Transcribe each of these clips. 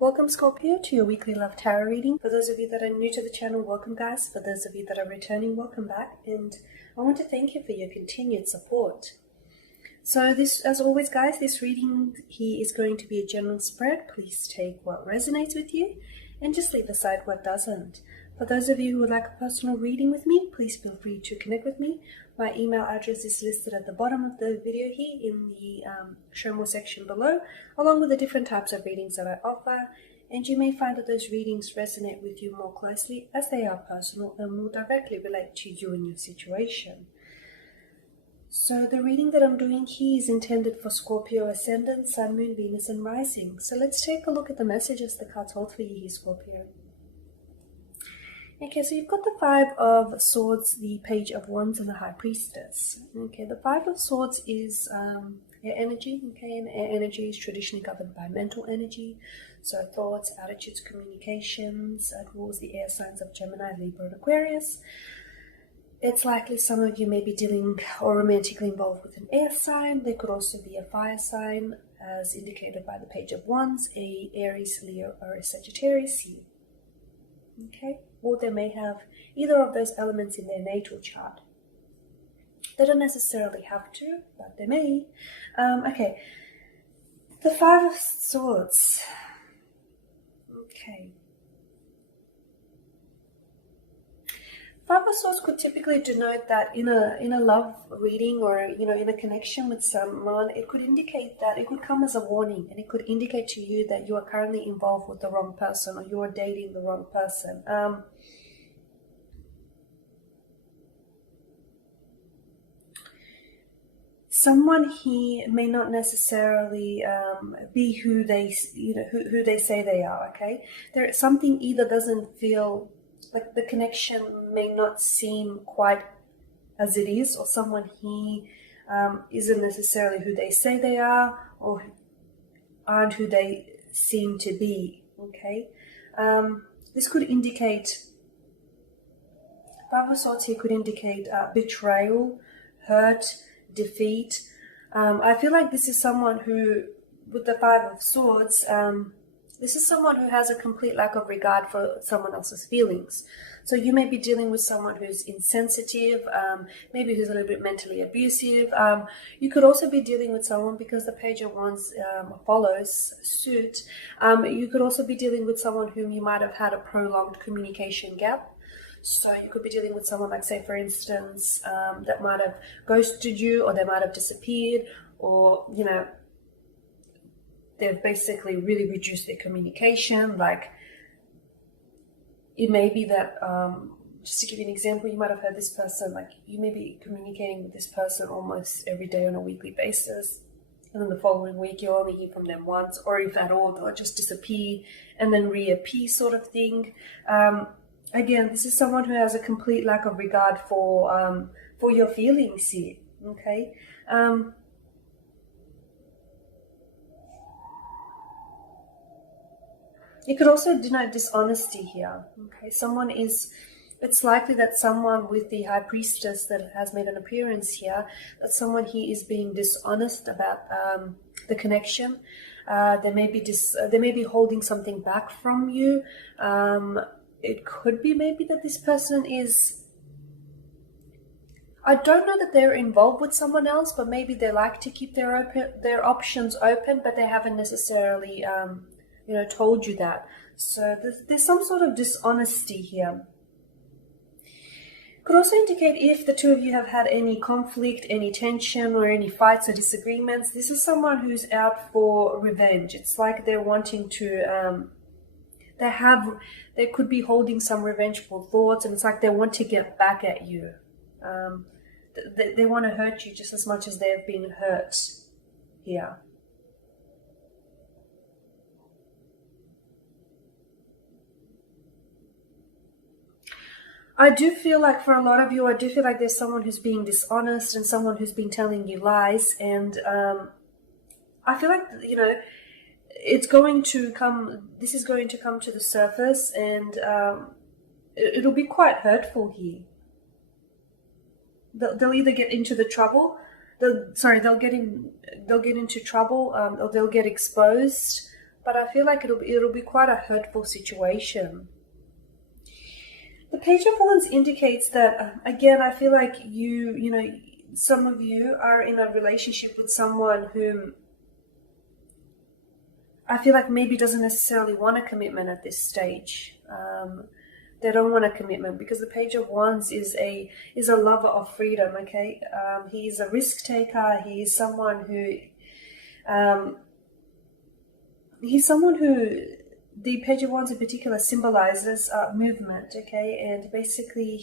Welcome Scorpio to your weekly love tarot reading. For those of you that are new to the channel, welcome guys. For those of you that are returning, welcome back. And I want to thank you for your continued support. So this, as always guys, this reading here is going to be a general spread. Please take what resonates with you and just leave aside what doesn't. For those of you who would like a personal reading with me, please feel free to connect with me. My email address is listed at the bottom of the video here in the show more section below, along with the different types of readings that I offer. And you may find that those readings resonate with you more closely as they are personal and will directly relate to you and your situation. So the reading that I'm doing here is intended for Scorpio Ascendant, Sun, Moon, Venus and Rising. So let's take a look at the messages the cards hold for you here, Scorpio. Okay, so you've got the Five of Swords, the Page of Wands, and the High Priestess. Okay, the Five of Swords is air energy, okay, and air energy is traditionally governed by mental energy. So thoughts, attitudes, communications. It rules the air signs of Gemini, Libra, and Aquarius. It's likely some of you may be dealing or romantically involved with an air sign. There could also be a fire sign, as indicated by the Page of Wands, a Aries, Leo, or a Sagittarius here. Okay, or they may have either of those elements in their natal chart. They don't necessarily have to, but they may. Okay, the Five of Swords. Okay. Five of Swords could typically denote that in a love reading or in a connection with someone, it could indicate that it could come as a warning, and it could indicate to you that you are currently involved with the wrong person or you are dating the wrong person. Someone here may not necessarily be who they who they say they are. Okay, there something either doesn't feel like the connection may not seem quite as it is, or someone here isn't necessarily who they say they are, or aren't who they seem to be. Okay, this could indicate, Five of Swords here could indicate betrayal, hurt, defeat. I feel like this is someone who, with the Five of Swords, this is someone who has a complete lack of regard for someone else's feelings. So you may be dealing with someone who's insensitive, maybe who's a little bit mentally abusive. You could also be dealing with someone, because the Page of Wands follows suit, you could also be dealing with someone whom you might have had a prolonged communication gap. So you could be dealing with someone, like, say, for instance, that might have ghosted you, or they might have disappeared, or, they've basically really reduced their communication. Like, it may be that, just to give you an example, you might have heard this person, like, you may be communicating with this person almost every day on a weekly basis, and then the following week you only hear from them once, or if at all, they'll just disappear and then reappear, sort of thing. Again, this is someone who has a complete lack of regard for your feelings here. Okay. It could also denote dishonesty here. Okay, it's likely that someone with the High Priestess that has made an appearance here, that someone here is being dishonest about the connection. They may be holding something back from you. It could be maybe that this person is, I don't know that they're involved with someone else, but maybe they like to keep their options open, but they haven't necessarily told you that. So there's some sort of dishonesty here. Could also indicate if the two of you have had any conflict, any tension, or any fights or disagreements. This is someone who's out for revenge. It's like they're wanting to, they could be holding some revengeful thoughts, and it's like they want to get back at you. They want to hurt you just as much as they've been hurt here. I do feel like, for a lot of you, I do feel like there's someone who's being dishonest and someone who's been telling you lies. And I feel like, this is going to come to the surface, and it'll be quite hurtful here. They'll either get into the trouble, they'll get into trouble, or they'll get exposed but I feel like it'll be quite a hurtful situation. The Page of Wands indicates that, again, I feel like you know, some of you are in a relationship with someone whom I feel like maybe doesn't necessarily want a commitment at this stage. They don't want a commitment because the Page of Wands is a lover of freedom. Okay, he's a risk taker. He's someone who the Page of Wands in particular symbolizes movement. Okay, and basically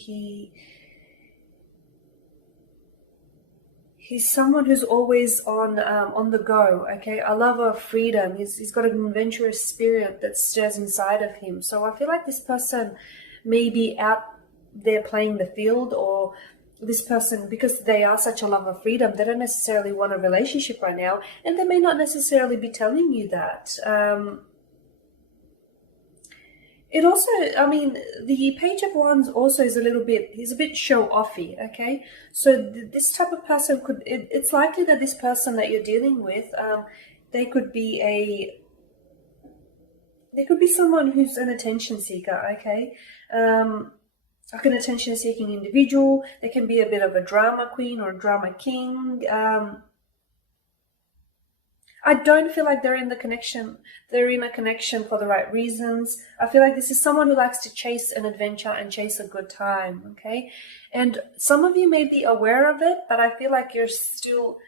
he's someone who's always on the go. Okay, a lover of freedom. He's got an adventurous spirit that stirs inside of him. So I feel like this person may be out there playing the field, or this person, because they are such a lover of freedom, they don't necessarily want a relationship right now, and they may not necessarily be telling you that. It also, I mean, the Page of Wands also is he's a bit show-offy, okay? So this type of person it's likely that this person that you're dealing with, they could be someone who's an attention seeker, okay? Like an attention-seeking individual. They can be a bit of a drama queen or a drama king. I don't feel like they're in a connection for the right reasons. I feel like this is someone who likes to chase an adventure and chase a good time, okay? And some of you may be aware of it, but I feel like you're still,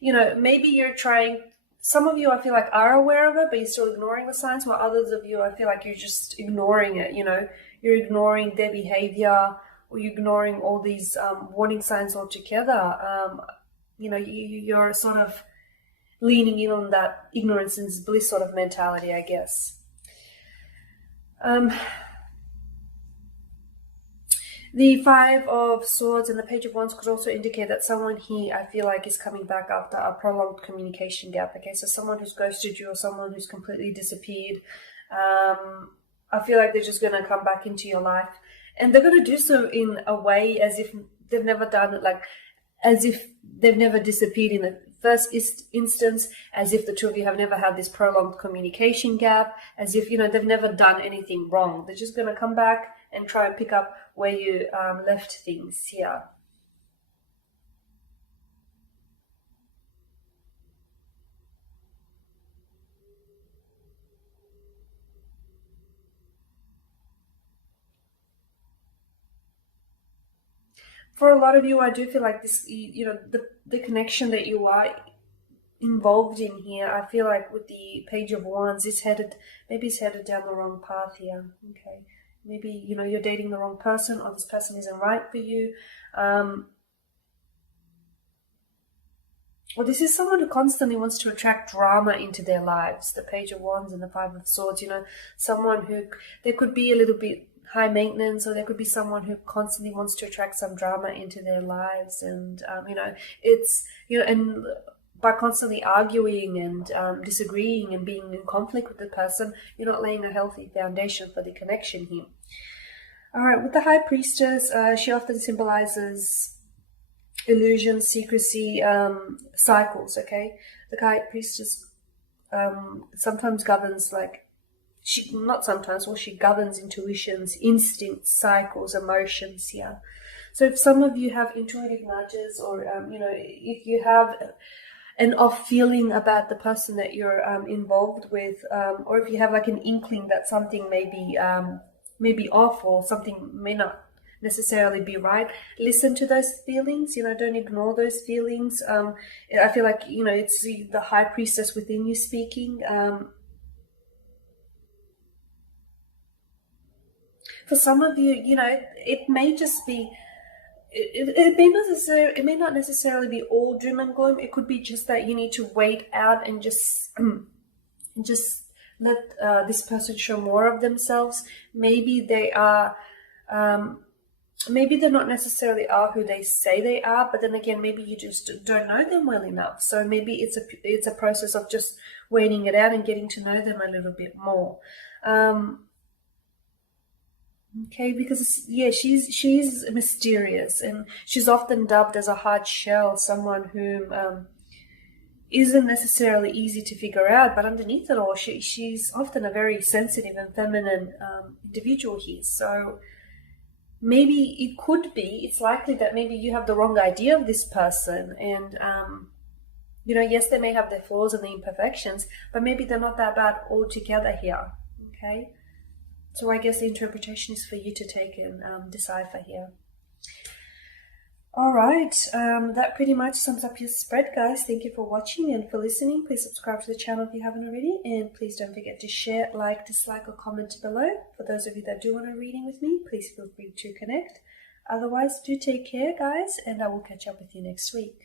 you know, maybe you're trying. Some of you, I feel like, are aware of it, but you're still ignoring the signs, while others of you, I feel like you're just ignoring it, you know? You're ignoring their behavior, or you're ignoring all these warning signs altogether. You know, you're sort of leaning in on that ignorance is bliss sort of mentality, I guess. The Five of Swords and the Page of Wands could also indicate that someone here, I feel like, is coming back after a prolonged communication gap. Okay, so someone who's ghosted you or someone who's completely disappeared. I feel like they're just going to come back into your life, and they're going to do so in a way as if they've never done it, like as if they've never disappeared in the first instance, as if the two of you have never had this prolonged communication gap, as if, you know, they've never done anything wrong. They're just going to come back and try and pick up where you left things here. For a lot of you, I do feel like this, you know, the connection that you are involved in here, I feel like with the Page of Wands, maybe it's headed down the wrong path here. Okay, maybe, you know, you're dating the wrong person, or this person isn't right for you. Well, this is someone who constantly wants to attract drama into their lives. The Page of Wands and the Five of Swords, you know, someone who, there could be a little bit high maintenance, or there could be someone who constantly wants to attract some drama into their lives. And, you know, it's, you know, and by constantly arguing and disagreeing and being in conflict with the person, you're not laying a healthy foundation for the connection here. All right, with the High Priestess, she often symbolizes illusion, secrecy, cycles, okay? The High Priestess sometimes governs, like, she governs intuitions, instincts, cycles, emotions here. So if some of you have intuitive nudges, or, you know, if you have an off feeling about the person that you're involved with, or if you have like an inkling that something may be off, or something may not necessarily be right, listen to those feelings, you know, don't ignore those feelings. I feel like, you know, it's the High Priestess within you speaking. For some of you, you know, it may just be, it may not necessarily be all doom and gloom. It could be just that you need to wait out and just let this person show more of themselves. Maybe they are, maybe they're not necessarily are who they say they are, but then again, maybe you just don't know them well enough. So maybe it's a process of just waiting it out and getting to know them a little bit more. Okay, because yeah, she's mysterious, and she's often dubbed as a hard shell, someone whom isn't necessarily easy to figure out, but underneath it all, she's often a very sensitive and feminine individual here. So maybe it could be, it's likely that maybe you have the wrong idea of this person, and you know, yes, they may have their flaws and the imperfections, but maybe they're not that bad altogether here. Okay, so I guess the interpretation is for you to take and decipher here. All right, that pretty much sums up your spread, guys. Thank you for watching and for listening. Please subscribe to the channel if you haven't already, and please don't forget to share, like, dislike, or comment below. For those of you that do want a reading with me, please feel free to connect. Otherwise, do take care, guys, and I will catch up with you next week.